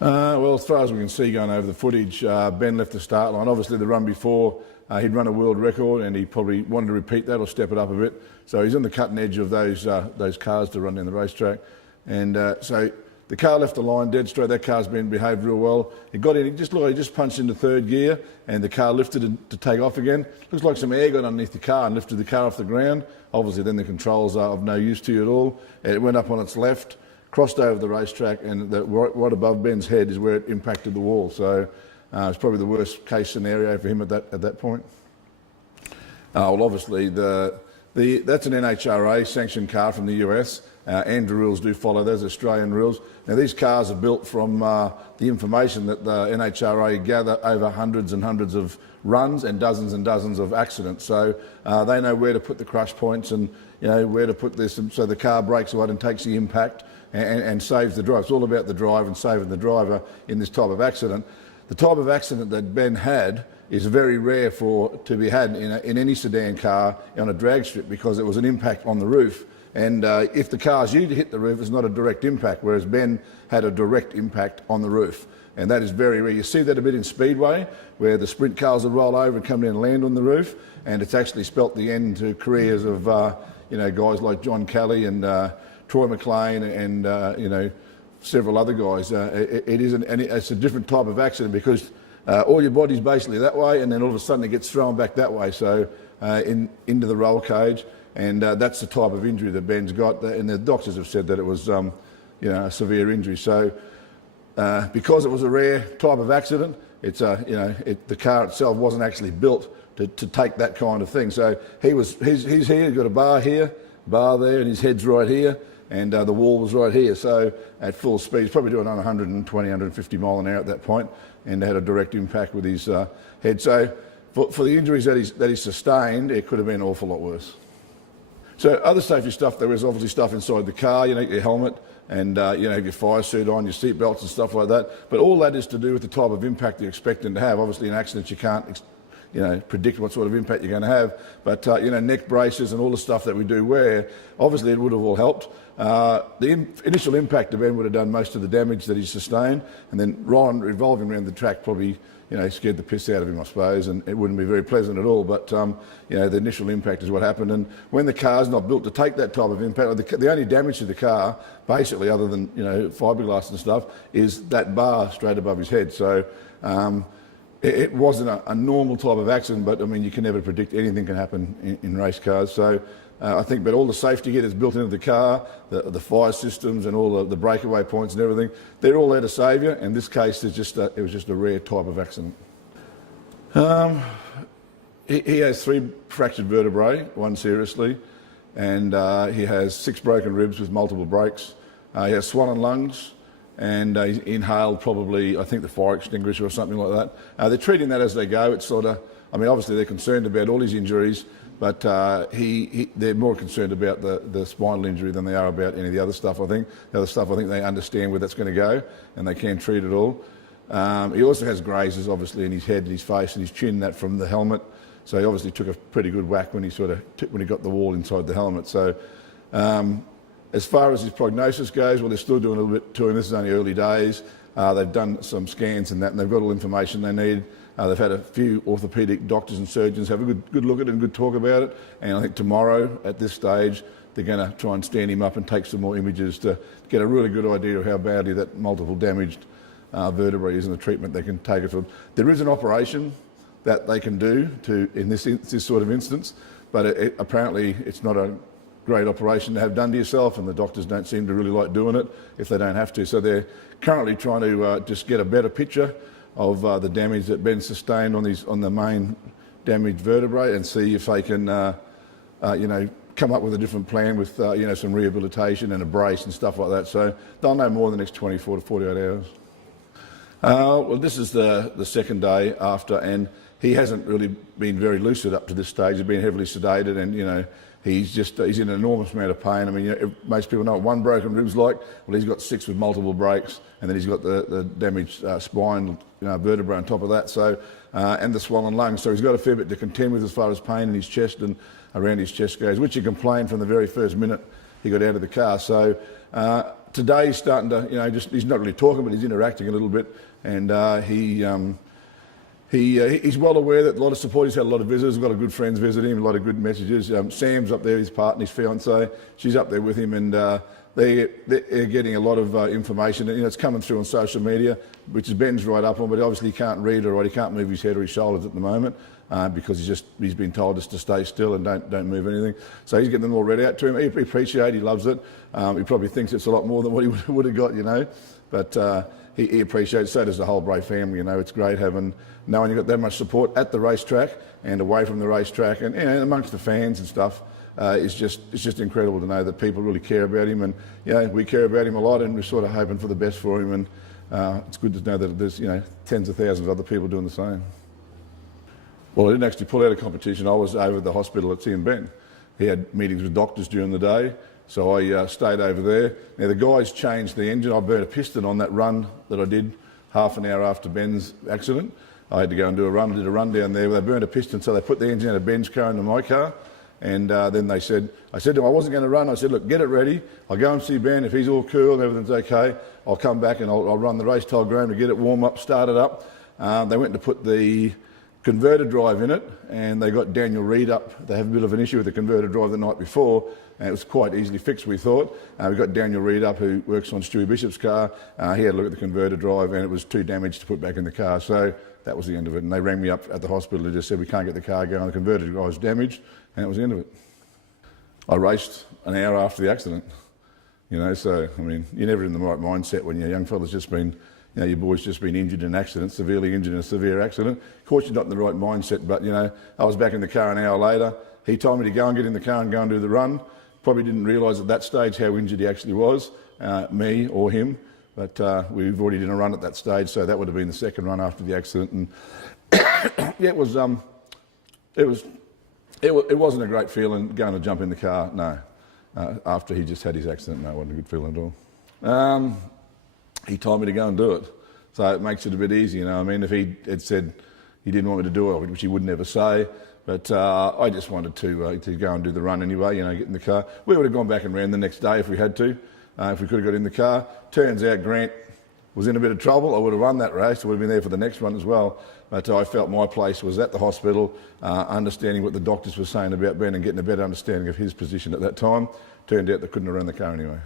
Well, as far as we can see going over the footage, Ben left the start line. Obviously the run before, he'd run a world record and he probably wanted to repeat that or step it up a bit. So he's on the cutting edge of those cars to run down the racetrack. And so the car left the line dead straight. That car's been behaved real well. He got in, he just punched into third gear and the car lifted to take off again. Looks like some air got underneath the car and lifted the car off the ground. Obviously then the controls are of no use to you at all. It went up on its left, crossed over the racetrack, and right above Ben's head is where it impacted the wall. So it's probably the worst case scenario for him at that point. Well, obviously that's an NHRA sanctioned car from the US. ANDRA rules do follow those Australian rules. Now these cars are built from the information that the NHRA gather over hundreds and hundreds of runs and dozens of accidents. So they know where to put the crush points and where to put this, so the car breaks right and takes the impact and saves the driver. It's all about the drive and saving the driver in this type of accident. The type of accident that Ben had is very rare to be had in any sedan car on a drag strip, because it was an impact on the roof. And if the car's used to hit the roof, it's not a direct impact, whereas Ben had a direct impact on the roof. And that is very rare. You see that a bit in Speedway, where the sprint cars will roll over and come in and land on the roof, and it's actually spelt the end to careers of guys like John Kelly and Troy McLean and several other guys. It's a different type of accident, because all your body's basically that way, and then all of a sudden it gets thrown back that way, so into the roll cage. And that's the type of injury that Ben's got, and the doctors have said that it was a severe injury. So because it was a rare type of accident, it's the car itself wasn't actually built to take that kind of thing. So he's here, he's got a bar here, bar there, and his head's right here, and the wall was right here. So at full speed, he's probably doing on 120, 150 mile an hour at that point, and had a direct impact with his head. So for the injuries that he sustained, it could have been an awful lot worse. So other safety stuff, there is obviously stuff inside the car, your helmet, and your fire suit on, your seat belts and stuff like that. But all that is to do with the type of impact you're expecting to have. Obviously in accidents you can't predict what sort of impact you're going to have. But neck braces and all the stuff that we do wear, obviously it would have all helped. The initial impact of Ben would have done most of the damage that he sustained, and then revolving around the track probably scared the piss out of him, I suppose, and it wouldn't be very pleasant at all. But the initial impact is what happened, and when the car's not built to take that type of impact, the only damage to the car, basically, other than fiberglass and stuff, is that bar straight above his head. So it wasn't a normal type of accident, but I mean, you can never predict anything can happen in race cars. So I think, but all the safety gear that's built into the car, the fire systems and all the breakaway points and everything, they're all there to save you. In this case, it was just a rare type of accident. He has 3 fractured vertebrae, one seriously, and he has 6 broken ribs with multiple breaks. He has swollen lungs, and he's inhaled probably, I think, the fire extinguisher or something like that. They're treating that as they go. It's sort of, I mean, obviously they're concerned about all his injuries, but they're more concerned about the spinal injury than they are about any of the other stuff, I think. The other stuff, I think they understand where that's going to go, and they can treat it all. He also has grazes, obviously, in his head and his face and his chin, that from the helmet. So he obviously took a pretty good whack when he got the wall inside the helmet. So as far as his prognosis goes, well, they're still doing a little bit to him. This is only early days. They've done some scans and that, and they've got all the information they need. They've had a few orthopaedic doctors and surgeons have a good look at it and good talk about it. And I think tomorrow, at this stage, they're going to try and stand him up and take some more images to get a really good idea of how badly that multiple damaged vertebrae is and the treatment they can take it for. There is an operation that they can do in this sort of instance, but apparently it's not a great operation to have done to yourself, and the doctors don't seem to really like doing it if they don't have to. So they're currently trying to just get a better picture of the damage that Ben sustained on the main damaged vertebrae, and see if they can come up with a different plan with some rehabilitation and a brace and stuff like that. So they'll know more in the next 24 to 48 hours. Well, this is the second day after, and he hasn't really been very lucid up to this stage. He's been heavily sedated, and he's in an enormous amount of pain. I mean, most people know what one broken rib's like. Well, he's got 6 with multiple breaks, and then he's got the damaged spine vertebrae on top of that. So and the swollen lungs. So he's got a fair bit to contend with as far as pain in his chest and around his chest goes, which he complained from the very first minute he got out of the car. So today he's starting to, he's not really talking, but he's interacting a little bit, and he's well aware that a lot of support. He's had a lot of visitors, a lot of good friends visit him, a lot of good messages. Sam's up there, his partner, his fiancée, she's up there with him, and they're getting a lot of information. It's coming through on social media, which is Ben's right up on, but obviously he can't read or he can't move his head or his shoulders at the moment because he's been told just to stay still and don't move anything. So he's getting them all read out to him. He appreciates it, he loves it. He probably thinks it's a lot more than what he would have got, but he appreciates it. So does the whole Bray family. It's great knowing you've got that much support at the racetrack and away from the racetrack and amongst the fans and stuff. It's just incredible to know that people really care about him, and we care about him a lot, and we're sort of hoping for the best for him, and it's good to know that there's tens of thousands of other people doing the same. Well, I didn't actually pull out of competition. I was over at the hospital at seeing Ben. He had meetings with doctors during the day, so I stayed over there. Now the guys changed the engine. I burnt a piston on that run that I did half an hour after Ben's accident. I had to go and do a run. I did a run down there. They burnt a piston, so they put the engine out of Ben's car into my car. And then I said to him, I wasn't going to run. I said, look, get it ready. I'll go and see Ben. If he's all cool and everything's okay, I'll come back and I'll run the race tile ground to get it warm up, start it up. They went to put the converter drive in it, and they got Daniel Reed up. They have a bit of an issue with the converter drive the night before, and it was quite easily fixed, we thought. We got Daniel Reed up, who works on Stewie Bishop's car. He had a look at the converter drive, and it was too damaged to put back in the car. So that was the end of it. And they rang me up at the hospital and just said, we can't get the car going. The converter drive was damaged, and that was the end of it. I raced an hour after the accident. So, you're never in the right mindset when your young fella's just been, your boy's just been injured in an accident, severely injured in a severe accident. Of course, you're not in the right mindset, but, I was back in the car an hour later. He told me to go and get in the car and go and do the run. Probably didn't realise at that stage how injured he actually was, me or him, but we've already done a run at that stage, so that would have been the second run after the accident. And it wasn't a great feeling going to jump in the car, no. After he just had his accident, no, it wasn't a good feeling at all. He told me to go and do it, so it makes it a bit easier, If he had said he didn't want me to do it, which he would never say, but I just wanted to go and do the run anyway, get in the car. We would have gone back and ran the next day if we had to, if we could have got in the car. Turns out Grant was in a bit of trouble. I would have run that race. I would have been there for the next one as well. But I felt my place was at the hospital, understanding what the doctors were saying about Ben and getting a better understanding of his position at that time. Turned out they couldn't have run the car anyway.